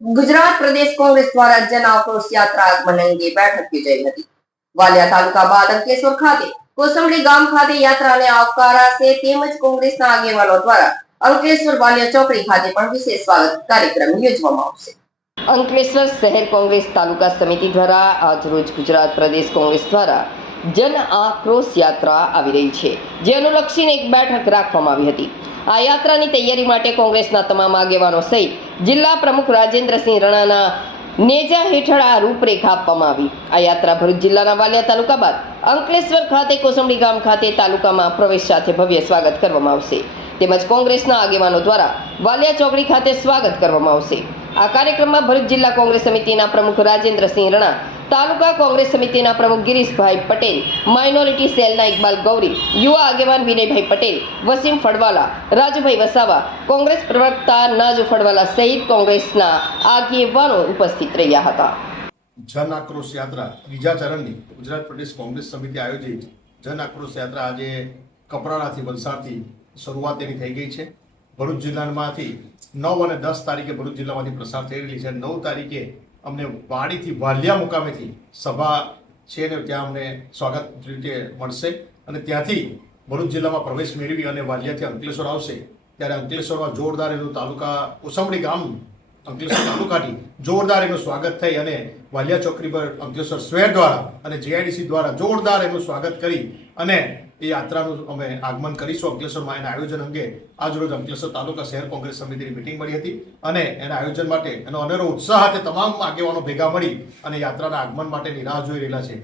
ગુજરાત પ્રદેશ કોંગ્રેસ દ્વારા જન આક્રોશ યાત્રા આગમન અંગે બેઠક યોજાઈ હતી. વાલિયા તાલુકા બાદ અંકલેશ્વર ખાતે કોસંબડી ગામ ખાતે યાત્રાને આવકારાશે તેમજ કોંગ્રેસના આગેવાનો દ્વારા અંકલેશ્વર વાલિયા ચોકડી ખાતે પણ વિશેષ સ્વાગત કાર્યક્રમ યોજવામાં આવશે. અંકલેશ્વર શહેર કોંગ્રેસ તાલુકા સમિતિ દ્વારા આજરોજ ગુજરાત પ્રદેશ કોંગ્રેસ દ્વારા જન આક્રોશ યાત્રા આવી રહી છે, જે અનુલક્ષીને એક બેઠક રાખવામાં આવી હતી. આ યાત્રાની તૈયારી માટે કોંગ્રેસના તમામ આગેવાનો સહિત જિલ્લા પ્રમુખ રાજેન્દ્રસિંહ રણાના નેજા હેઠળ આ રૂપરેખા આપવામાં આવી. આ યાત્રા ભરૂચ જિલ્લાના વાલિયા તાલુકા બાદ અંકલેશ્વર ખાતે કોસંબડી ગામ ખાતે તાલુકામાં પ્રવેશ સાથે ભવ્ય સ્વાગત કરવામાં આવશે. તેમજ કોંગ્રેસના આગેવાનો દ્વારા વાલિયા ચોકડી ખાતે સ્વાગત કરવામાં આવશે. આ કાર્યક્રમમાં ભરૂચ જિલ્લા કોંગ્રેસ સમિતિના પ્રમુખ રાજેન્દ્રસિંહ રણા, તાલુકા કોંગ્રેસ સમિતિના પ્રમુખ ગિરીશભાઈ પટેલ, માઇનોરિટી સેલના ઇકબાલ ગૌરી, યુવા આગેવાન વિનયભાઈ પટેલ, વસીમ ફળવાલા, રાજુભાઈ વસાવા, કોંગ્રેસ પ્રવક્તા નાજુ ફળવાલા સહિત કોંગ્રેસના આગેવાનો ઉપસ્થિત રહ્યા હતા. જન આક્રોશ યાત્રા ત્રીજા ચરણની ગુજરાત પ્રદેશ કોંગ્રેસ સમિતિ આયોજિત જન આક્રોશ યાત્રા આજે કપરાડાથી વલસાડથી શરૂઆત તેની થઈ ગઈ છે. ભરૂચ જિલ્લામાંથી 9 અને 10 તારીખે ભરૂચ જિલ્લામાંથી પ્રસાર થઈ રહેલી છે. 9 તારીખે અમને વાડીથી વાલિયા મુકામેથી સભા છે ને ત્યાં અમને સ્વાગત રીતે મળશે અને ત્યાંથી ભરૂચ જિલ્લામાં પ્રવેશ મેળવી અને વાલિયાથી અંકલેશ્વર આવશે. ત્યારે અંકલેશ્વરમાં જોરદાર એનું તાલુકા કોસંબડી ગામ અંકલેશ્વર તાલુકાથી જોરદાર એનું સ્વાગત થઈ અને વાલિયા ચોકડી પર અંકલેશ્વર શહેર દ્વારા અને JIDC દ્વારા જોરદાર એનું સ્વાગત કરી અને એ યાત્રાનું અમે આગમન કરીશું. અંકલેશ્વરમાં એના આયોજન અંગે આજરોજ અંકલેશ્વર તાલુકા શહેર કોંગ્રેસ સમિતિની મિટિંગ મળી હતી અને એના આયોજન માટે એનો અનેરો ઉત્સાહ સાથે તમામ આગેવાનો ભેગા મળી અને યાત્રાના આગમન માટેની રાહ જોઈ રહેલા છે.